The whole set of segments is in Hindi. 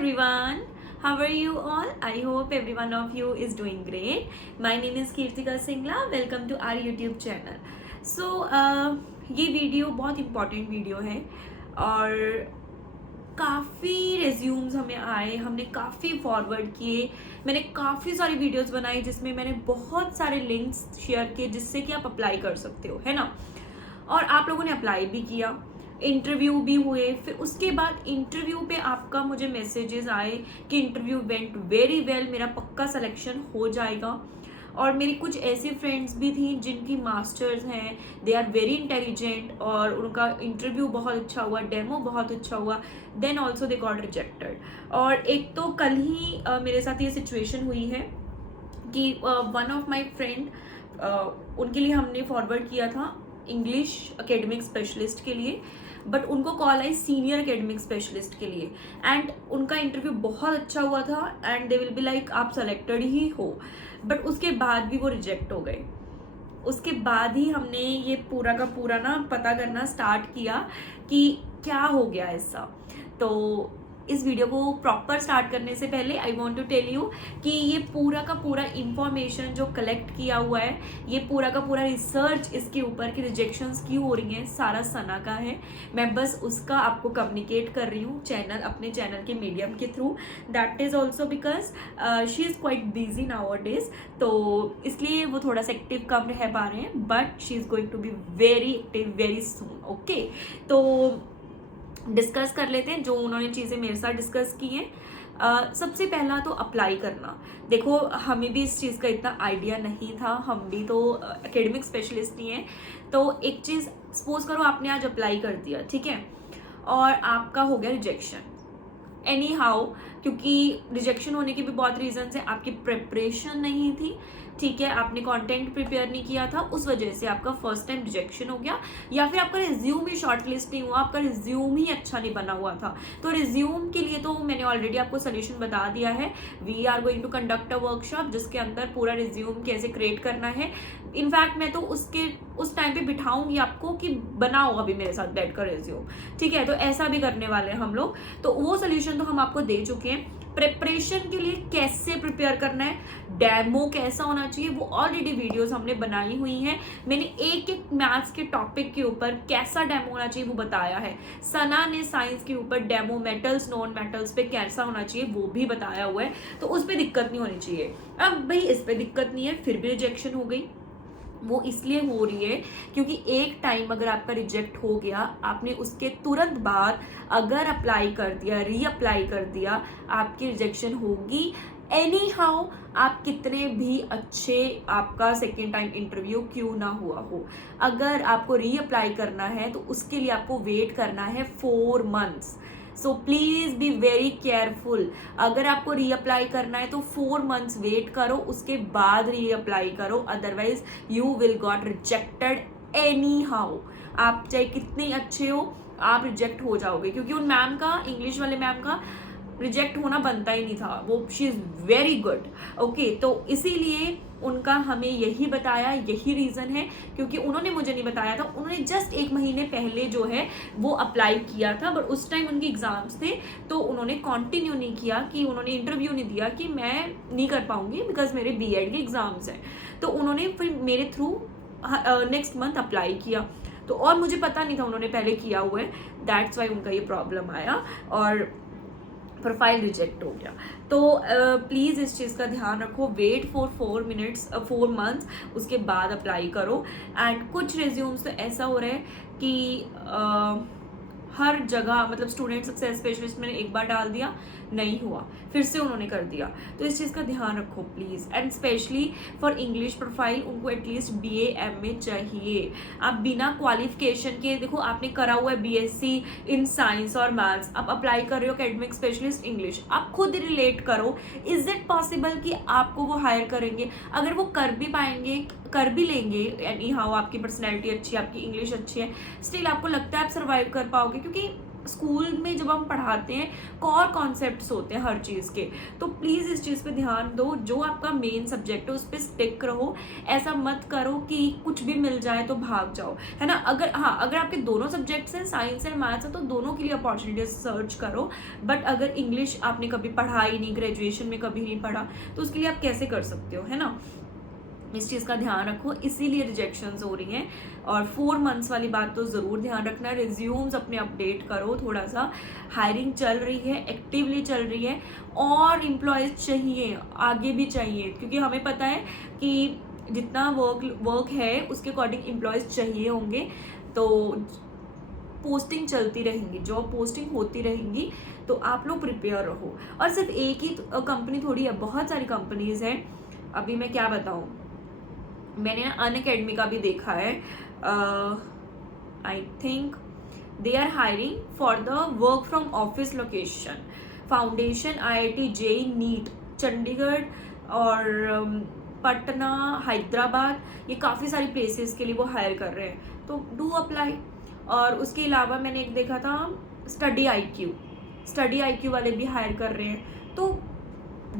everyone, how are you all? I hope every one of you is doing great. My name is Kirtika Singla. Welcome to our YouTube channel. So ये वीडियो बहुत इम्पॉर्टेंट वीडियो है और काफ़ी रेज्यूम्स हमें आए, हमने काफ़ी फॉरवर्ड किए, मैंने काफ़ी सारी वीडियोस बनाई जिसमें मैंने बहुत सारे लिंक्स शेयर किए जिससे कि आप अप्लाई कर सकते हो, है ना। और आप लोगों ने अप्लाई भी किया, इंटरव्यू भी हुए। फिर उसके बाद इंटरव्यू पे आपका मुझे मैसेजेस आए कि इंटरव्यू वेंट वेरी वेल, मेरा पक्का सिलेक्शन हो जाएगा। और मेरी कुछ ऐसी फ्रेंड्स भी थी जिनकी मास्टर्स हैं, दे आर वेरी इंटेलिजेंट और उनका इंटरव्यू बहुत अच्छा हुआ, डेमो बहुत अच्छा हुआ, then also they got rejected. और एक तो कल ही मेरे साथ ये सिचुएशन हुई है कि वन ऑफ माई फ्रेंड, उनके लिए हमने फॉरवर्ड किया था इंग्लिश एकेडमिक स्पेशलिस्ट के लिए, बट उनको call I senior academic specialist के लिए एंड उनका इंटरव्यू बहुत अच्छा हुआ था and they will be like आप सेलेक्टेड ही हो, बट उसके बाद भी वो रिजेक्ट हो गए। उसके बाद ही हमने ये पूरा का पूरा ना पता करना स्टार्ट किया कि क्या हो गया ऐसा। तो इस वीडियो को प्रॉपर स्टार्ट करने से पहले I want to tell you कि ये पूरा का पूरा इंफॉर्मेशन जो कलेक्ट किया हुआ है, ये पूरा का पूरा रिसर्च इसके ऊपर कि रिजेक्शंस क्यों हो रही हैं, सारा सना का है। मैं बस उसका आपको कम्युनिकेट कर रही हूँ चैनल, अपने चैनल के मीडियम के through. That is also because she is quite busy now days, तो इसलिए वो थोड़ा सा एक्टिव कम रह पा रहे हैं, but she is going to be very active very soon. Okay, तो डिस्कस कर लेते हैं जो उन्होंने चीज़ें मेरे साथ डिस्कस की हैं। सबसे पहला तो अप्लाई करना। देखो, हमें भी इस चीज़ का इतना आइडिया नहीं था, हम भी तो एकेडमिक स्पेशलिस्ट नहीं हैं। तो एक चीज़ सपोज करो आपने आज अप्लाई कर दिया, ठीक है, और आपका हो गया रिजेक्शन एनी हाउ, क्योंकि रिजेक्शन होने के भी बहुत रीजंस हैं। आपकी प्रिपरेशन नहीं थी, ठीक है, आपने कंटेंट प्रिपेयर नहीं किया था, उस वजह से आपका फर्स्ट टाइम रिजेक्शन हो गया, या फिर आपका रिज्यूम ही शॉर्टलिस्ट नहीं हुआ, आपका रिज्यूम ही अच्छा नहीं बना हुआ था। तो रिज्यूम के लिए तो मैंने ऑलरेडी आपको सोल्यूशन बता दिया है। We are going to conduct a workshop जिसके अंदर पूरा रिज्यूम कैसे क्रिएट करना है। इनफैक्ट मैं तो उस टाइम पे बिठाऊंगी आपको कि बनाओ अभी मेरे साथ बैठकर रिज्यूम, ठीक है। तो ऐसा भी करने वाले हैं हम लोग, तो वो सोल्यूशन तो हम आपको दे चुके हैं। प्रिपरेशन के लिए कैसे प्रिपेयर करना है, डेमो कैसा होना चाहिए, वो ऑलरेडी वीडियोस हमने बनाई हुई हैं। मैंने एक एक मैथ्स के टॉपिक के ऊपर कैसा डेमो होना चाहिए वो बताया है। सना ने साइंस के ऊपर डेमो मेटल्स नॉन मेटल्स पे कैसा होना चाहिए वो भी बताया हुआ है, तो उस पर दिक्कत नहीं होनी चाहिए। अब भाई इस पर दिक्कत नहीं है, फिर भी रिजेक्शन हो गई, वो इसलिए हो रही है क्योंकि एक टाइम अगर आपका रिजेक्ट हो गया, आपने उसके तुरंत बाद अगर अप्लाई कर दिया, रीअप्लाई कर दिया, आपकी रिजेक्शन होगी एनी हाउ। आप कितने भी अच्छे आपका सेकेंड टाइम इंटरव्यू क्यों ना हुआ हो, अगर आपको रीअप्लाई करना है तो उसके लिए आपको वेट करना है 4 months. So please be very careful. अगर आपको रीअप्लाई करना है तो 4 मंथ्स वेट करो, उसके बाद रीअप्लाई करो, otherwise you will got rejected any how. आप चाहे कितने अच्छे हो, आप रिजेक्ट हो जाओगे, क्योंकि उन मैम का, इंग्लिश वाले मैम का रिजेक्ट होना बनता ही नहीं था, वो she is very good. Okay, तो इसीलिए उनका हमें यही बताया, यही रीज़न है, क्योंकि उन्होंने मुझे नहीं बताया था। उन्होंने जस्ट 1 महीने पहले जो है वो अप्लाई किया था, बट उस टाइम उनके एग्ज़ाम्स थे, तो उन्होंने कंटिन्यू नहीं किया, कि उन्होंने इंटरव्यू नहीं दिया कि मैं नहीं कर पाऊंगी बिकॉज मेरे बीएड के एग्ज़ाम्स हैं। तो उन्होंने फिर मेरे थ्रू नेक्स्ट मंथ अप्लाई किया, तो और मुझे पता नहीं था उन्होंने पहले किया हुआ है, दैट्स वाई उनका ये प्रॉब्लम आया और प्रोफाइल रिजेक्ट हो गया। तो प्लीज़ इस चीज़ का ध्यान रखो, वेट फॉर 4 मंथ्स, उसके बाद अप्लाई करो। एंड कुछ रिज्यूम्स तो ऐसा हो रहा है कि हर जगह, मतलब स्टूडेंट सक्सेस स्पेशलिस्ट मैंने एक बार डाल दिया, नहीं हुआ, फिर से उन्होंने कर दिया। तो इस चीज़ का ध्यान रखो please, and specially for English profile उनको एटलीस्ट BA MA चाहिए। आप बिना क्वालिफिकेशन के, देखो आपने करा हुआ है BSc इन साइंस और मैथ्स, आप अप्लाई कर रहे हो एकेडमिक स्पेशलिस्ट इंग्लिश, आप खुद रिलेट करो, इज इट पॉसिबल कि आपको वो हायर करेंगे? अगर वो कर भी पाएंगे, कर भी लेंगे, एनी हाउ आपकी पर्सनैलिटी अच्छी है, आपकी इंग्लिश अच्छी है, स्टिल आपको लगता है आप सर्वाइव कर पाओगे? क्योंकि स्कूल में जब हम पढ़ाते हैं कोर कॉन्सेप्ट्स होते हैं हर चीज़ के, तो प्लीज़ इस चीज़ पे ध्यान दो। जो आपका मेन सब्जेक्ट है उस पर स्टिक रहो। ऐसा मत करो कि कुछ भी मिल जाए तो भाग जाओ, है ना। अगर आपके दोनों सब्जेक्ट्स हैं, साइंस एंड मैथ्स है, तो दोनों के लिए अपॉर्चुनिटीज सर्च करो। बट अगर इंग्लिश आपने कभी पढ़ा ही नहीं, ग्रेजुएशन में कभी नहीं पढ़ा, तो उसके लिए आप कैसे कर सकते हो, है ना। इस चीज़ का ध्यान रखो, इसीलिए रिजेक्शंस हो रही हैं। और 4 मंथ्स वाली बात तो ज़रूर ध्यान रखना। रिज्यूम्स अपने अपडेट करो थोड़ा सा। हायरिंग चल रही है, एक्टिवली चल रही है, और एम्प्लॉयज़ चाहिए, आगे भी चाहिए, क्योंकि हमें पता है कि जितना वर्क है उसके अकॉर्डिंग एम्प्लॉयज़ चाहिए होंगे। तो पोस्टिंग चलती रहेंगी, जॉब पोस्टिंग होती रहेंगी, तो आप लोग प्रिपेयर रहो। और सिर्फ एक ही कंपनी थोड़ी है, बहुत सारी कंपनीज हैं। अभी मैं क्या बताऊँ, मैंने ना अनअकैडमी का भी देखा है। I think they are hiring for the work from office location. Foundation, IIT JEE, NEET, Chandigarh और पटना, हैदराबाद, ये काफ़ी सारी प्लेसेस के लिए वो हायर कर रहे हैं, तो डू अप्लाई। और उसके अलावा मैंने एक देखा था स्टडी IQ वाले भी हायर कर रहे हैं, तो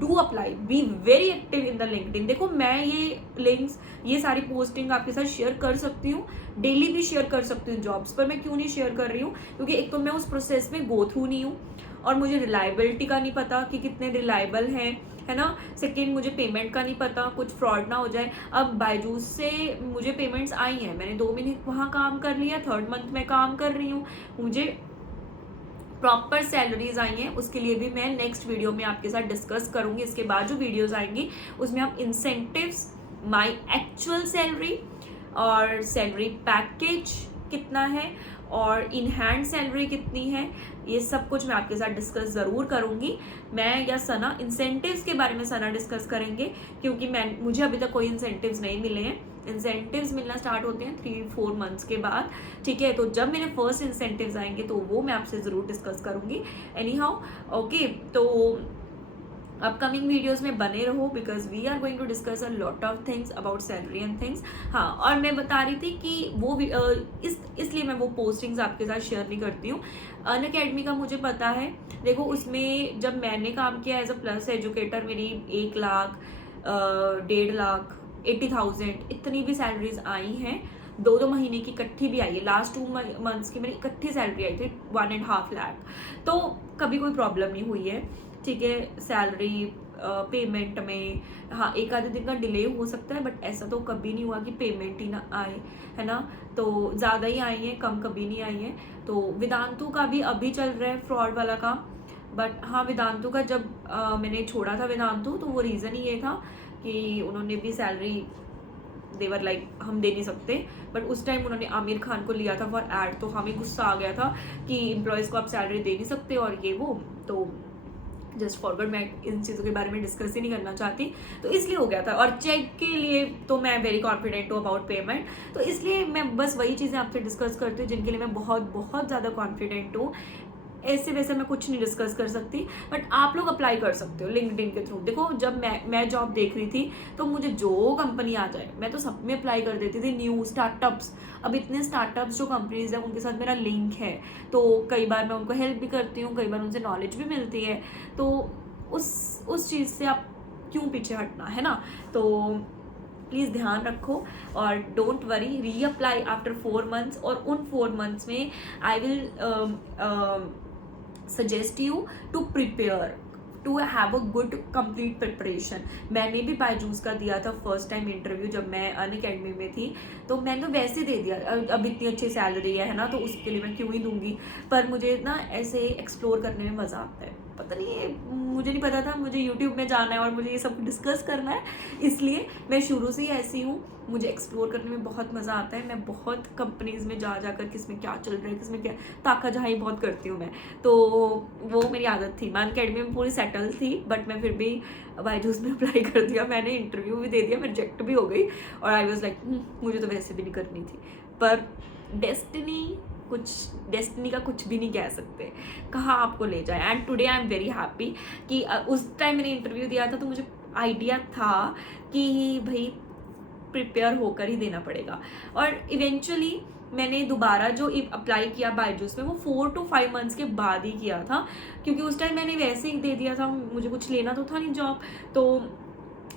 do apply, B very active in the LinkedIn. देखो मैं ये लिंक्स, ये सारी पोस्टिंग आपके साथ शेयर कर सकती हूँ, डेली भी शेयर कर सकती हूँ जॉब्स पर। मैं क्यों नहीं शेयर कर रही हूँ, क्योंकि एक तो मैं उस प्रोसेस में गो थ्रू नहीं हूँ, और मुझे रिलायबिलिटी का नहीं पता कि कितने रिलायबल हैं, है ना। सेकेंड, मुझे पेमेंट का नहीं पता, कुछ फ्रॉड ना हो जाए। अब बायजूस से मुझे पेमेंट्स आई हैं, मैंने 2 महीने वहाँ काम कर लिया, 3rd मंथ में काम कर रही हूँ, मुझे प्रॉपर सैलरीज आई हैं। उसके लिए भी मैं नेक्स्ट वीडियो में आपके साथ डिस्कस करूंगी। इसके बाद जो वीडियोस आएंगी उसमें हम इंसेंटिव्स, माय एक्चुअल सैलरी और सैलरी पैकेज कितना है और इन हैंड सैलरी कितनी है, ये सब कुछ मैं आपके साथ डिस्कस ज़रूर करूंगी। मैं या सना इंसेंटिव्स के बारे में सना डिस्कस करेंगे, क्योंकि मुझे अभी तक कोई इंसेंटिव्स नहीं मिले हैं। इंसेंटिव्स मिलना स्टार्ट होते हैं 3-4 मंथ्स के बाद, ठीक है। तो जब मेरे फर्स्ट इंसेंटिव्स आएंगे तो वो मैं आपसे ज़रूर डिस्कस करूंगी। एनी हाउ, ओके, तो अपकमिंग वीडियोस में बने रहो, because we are going to discuss a lot of things about salary and things. हाँ, और मैं बता रही थी कि वो इसलिए मैं वो पोस्टिंग्स आपके साथ शेयर नहीं करती हूँ। अनअकैडमी का मुझे पता है, देखो उसमें जब मैंने काम किया एज अ प्लस एजुकेटर, मेरी 1 लाख 1.5 लाख 80,000 इतनी भी सैलरीज आई हैं। 2 महीने की इकट्ठी भी आई है, लास्ट 2 मंथ्स की मेरी इकट्ठी सैलरी आई थी 1.5 लाख। तो कभी कोई प्रॉब्लम नहीं हुई है, ठीक है। सैलरी पेमेंट में हाँ 1 आधे दिन का डिले हो सकता है, बट ऐसा तो कभी नहीं हुआ कि पेमेंट ही ना आए, है ना। तो ज़्यादा ही आई है, कम कभी नहीं आई है। तो वेदांतु का भी अभी चल रहा है फ्रॉड वाला का, बट हाँ वेदांतु का जब मैंने छोड़ा था वेदांतु, तो वो रीज़न ही ये था कि उन्होंने भी सैलरी देवर लाइक हम दे नहीं सकते, बट उस टाइम उन्होंने आमिर खान को लिया था फॉर एड, तो हमें गुस्सा आ गया था कि एम्प्लॉयज़ को आप सैलरी दे नहीं सकते और ये वो। तो जस्ट फॉरवर्ड, मैं इन चीज़ों के बारे में डिस्कस ही नहीं करना चाहती, तो इसलिए हो गया था। और चेक के लिए तो मैं वेरी कॉन्फिडेंट हूँ अबाउट पेमेंट, तो इसलिए मैं बस वही चीज़ें आपसे डिस्कस करती हूँ जिनके लिए मैं बहुत बहुत ज़्यादा कॉन्फिडेंट हूँ। ऐसे वैसे मैं कुछ नहीं डिस्कस कर सकती, बट आप लोग अप्लाई कर सकते हो लिंक्डइन के थ्रू। देखो जब मैं जॉब देख रही थी, तो मुझे जो कंपनी आ जाए मैं तो सब में अप्लाई कर देती थी। न्यू स्टार्टअप्स, अब इतने स्टार्टअप्स जो कंपनीज हैं उनके साथ मेरा लिंक है, तो कई बार मैं उनको हेल्प भी करती हूँ, कई बार उनसे नॉलेज भी मिलती है। तो उस चीज़ से आप क्यों पीछे हटना, है ना। तो प्लीज़ ध्यान रखो और don't worry, reapply after 4 months. और उन 4 मंथ्स में I will suggest you to prepare, to have a good complete preparation. मैंने भी बायजूस का दिया था फर्स्ट टाइम इंटरव्यू जब मैं अनअकैडमी में थी, तो मैंने तो वैसे दे दिया। अब इतनी अच्छी सैलरी है ना, तो उसके लिए मैं क्यों ही दूंगी। पर मुझे ना ऐसे एक्सप्लोर करने में मज़ा आता है, पता नहीं मुझे नहीं पता था मुझे यूट्यूब में जाना है और मुझे ये सब डिस्कस करना है, इसलिए मैं शुरू से ही ऐसी हूँ। मुझे एक्सप्लोर करने में बहुत मज़ा आता है। मैं बहुत कंपनीज़ में जा कर किसमें क्या चल रहा है, किसमें क्या ताका जहाँ बहुत करती हूँ मैं, तो वो मेरी आदत थी। मैं अनअकैडमी में पूरी सेटल थी, बट मैं फिर भी बायजूस में अप्लाई कर दिया। मैंने इंटरव्यू भी दे दिया, मैं रिजेक्ट भी हो गई, और आई वॉज लाइक मुझे तो वैसे भी नहीं करनी थी। पर डेस्टिनी का कुछ भी नहीं कह सकते, कहाँ आपको ले जाए। And today I am very happy कि उस टाइम मैंने इंटरव्यू दिया था, तो मुझे आइडिया था कि भाई प्रिपेयर होकर ही देना पड़ेगा। और इवेंचुअली मैंने दोबारा जो अप्लाई किया बायजूस में वो 4 to 5 मंथ्स के बाद ही किया था, क्योंकि उस टाइम मैंने वैसे ही दे दिया था, मुझे कुछ लेना तो था नहीं जॉब। तो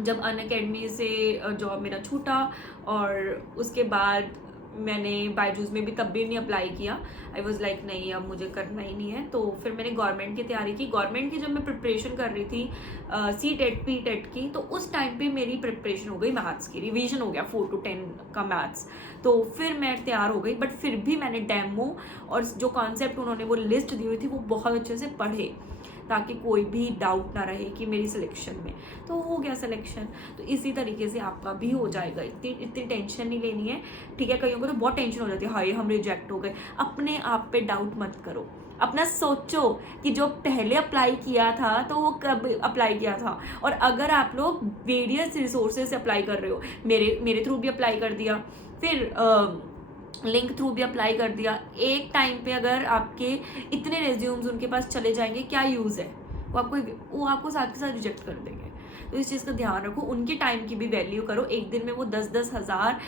जब अनअकैडमी से जॉब मेरा छूटा और उसके बाद मैंने बायजूस में भी तब भी नहीं अप्लाई किया। आई वॉज लाइक नहीं, अब मुझे करना ही नहीं है। तो फिर मैंने गवर्नमेंट की तैयारी की। गवर्नमेंट की जब मैं प्रिपरेशन कर रही थी CTET PTET की, तो उस टाइम पे मेरी प्रिपरेशन हो गई मैथ्स की, रिवीजन हो गया 4 to 10 का मैथ्स। तो फिर मैं तैयार हो गई, बट फिर भी मैंने डेमो और जो कॉन्सेप्ट उन्होंने वो लिस्ट दी हुई थी वो बहुत अच्छे से पढ़े, ताकि कोई भी डाउट ना रहे कि मेरी सिलेक्शन में। तो हो गया सिलेक्शन। तो इसी तरीके से आपका भी हो जाएगा, इतनी टेंशन नहीं लेनी है, ठीक है। कईयों को तो बहुत टेंशन हो जाती है, हाय हम रिजेक्ट हो गए। अपने आप पे डाउट मत करो, अपना सोचो कि जो पहले अप्लाई किया था तो वो कब अप्लाई किया था। और अगर आप लोग वेरियस रिसोर्सेज से अप्लाई कर रहे हो, मेरे थ्रू भी अप्लाई कर दिया, फिर लिंक थ्रू भी अप्लाई कर दिया, एक टाइम पे अगर आपके इतने रेज्यूम्स उनके पास चले जाएंगे, क्या यूज़ है? वो आपको साथ के साथ रिजेक्ट कर देंगे। तो इस चीज़ का ध्यान रखो, उनके टाइम की भी वैल्यू करो। एक दिन में वो 10-10 हज़ार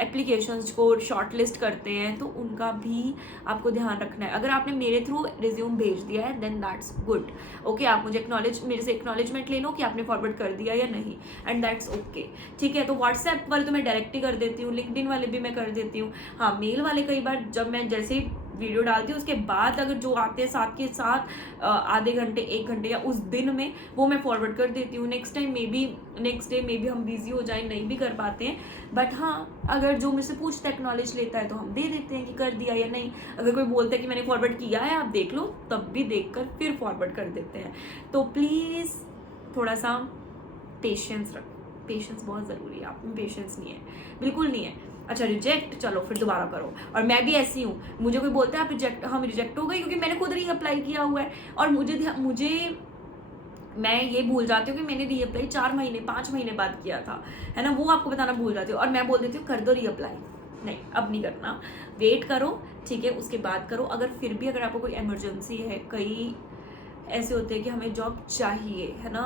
एप्लीकेशंस को शॉर्ट लिस्ट करते हैं, तो उनका भी आपको ध्यान रखना है। अगर आपने मेरे थ्रू रिज्यूम भेज दिया है देन दैट्स गुड, ओके। आप मुझे मेरे से एक्नॉलेजमेंट ले लो कि आपने फॉरवर्ड कर दिया या नहीं, एंड दैट्स ओके, ठीक है। तो व्हाट्सएप वाले तो मैं डायरेक्ट ही कर देती हूँ, लिंक्डइन वाले भी मैं कर देती हूँ। हाँ, मेल वाले कई बार जब मैं जैसे ही वीडियो डालती हूँ उसके बाद अगर जो आते हैं साथ के साथ आधे घंटे 1 घंटे या उस दिन में, वो मैं फॉरवर्ड कर देती हूँ। नेक्स्ट डे मे बी हम बिजी हो जाए, नहीं भी कर पाते हैं। बट हाँ, अगर जो मुझसे पूछता है, एक्नॉलेज लेता है, तो हम दे देते हैं कि कर दिया या नहीं। अगर कोई बोलता है कि मैंने फॉरवर्ड किया है, आप देख लो, तब भी देख कर फिर फॉरवर्ड कर देते हैं। तो प्लीज़ थोड़ा सा पेशेंस रखो, पेशेंस बहुत ज़रूरी है। आप में पेशेंस नहीं है, बिल्कुल नहीं है। अच्छा, रिजेक्ट, चलो फिर दोबारा करो। और मैं भी ऐसी हूँ, मुझे कोई बोलता है आप रिजेक्ट हो गई, क्योंकि मैंने खुद री अप्लाई किया हुआ है। और मैं ये भूल जाती हूँ कि मैंने री अप्लाई 4 महीने 5 महीने बाद किया था, है ना, वो आपको बताना भूल जाती हूँ। और मैं बोल देती हूँ कर दो री अप्लाई, नहीं अब नहीं करना, वेट करो, ठीक है, उसके बाद करो। अगर फिर भी अगर आपको कोई इमरजेंसी है, कई ऐसे होते हैं कि हमें जॉब चाहिए, है ना,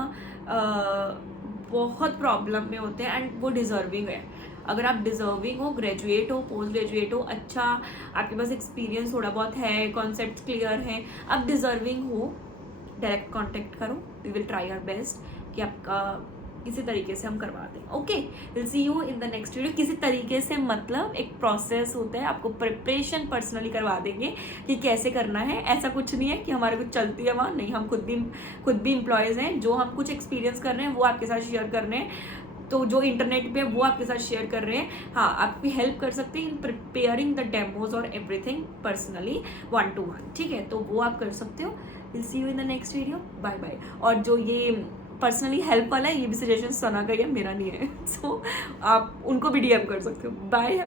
बहुत प्रॉब्लम में होते हैं एंड वो डिज़र्विंग है। अगर आप डिज़र्विंग हो, ग्रेजुएट हो, पोस्ट ग्रेजुएट हो, अच्छा आपके पास एक्सपीरियंस थोड़ा बहुत है, कॉन्सेप्ट क्लियर है, आप डिज़र्विंग हो, डायरेक्ट कांटेक्ट करो। We will try our best कि आपका किसी तरीके से हम करवा दें, okay. Will see you in the next video. किसी तरीके से मतलब एक प्रोसेस होता है, आपको प्रिपरेशन पर्सनली करवा देंगे कि कैसे करना है। ऐसा कुछ नहीं है कि हमारे कुछ चलती है वहाँ, नहीं, हम खुद भी एम्प्लॉयज़ हैं। जो हम कुछ एक्सपीरियंस कर रहे हैं वो आपके साथ शेयर कर रहे हैं, तो जो इंटरनेट पे वो आपके साथ शेयर कर रहे हैं। हाँ, आपकी हेल्प कर सकते हैं इन प्रिपेयरिंग द डेमोज और एवरीथिंग पर्सनली 1-to-1, ठीक है, तो वो आप कर सकते हो। Will see you in the next video, bye bye. और जो ये पर्सनली हेल्प वाला है, ये भी सजेशन सना का है, मेरा नहीं है। सो आप उनको भी DM कर सकते हो। बाय।